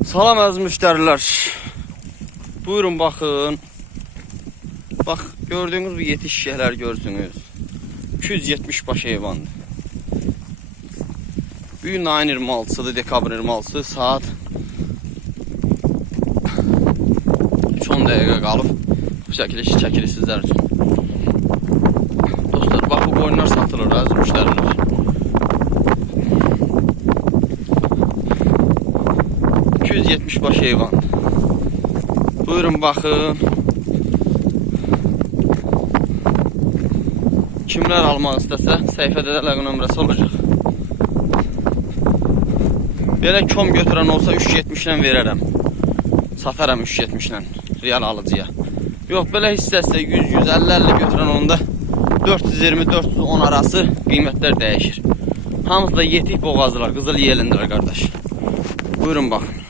Salam əziz müştərilər. Buyurun baxın. Bax gördüyünüz bu yetiş şişələr görsünüz. 270 baş heyvandır. Bu gün ayın 26-sıdır, dekabr 26-sı saat 3-10 dəqiqə qalıb. Bu şəkildə iş çəkilir sizlər üçün. Dostlar, bax bu qoyunlar satılır əziz müştərilər. ...270 baş heyvan. Buyurun baxın. Kimlər almaq istəsə, səhifədə də əlaqə nömrəsi olacaq. Belə kom götürən olsa 370 ilə verərəm. Sataram 370 ilə real alıcıya. Yox, belə hissəsə 100, 150, 50 götürən onda 420, 410 arası qiymətlər dəyişir. Hamısı da yetik boğazlılar, qızıl yelindir qardaş. Buyurun baxın.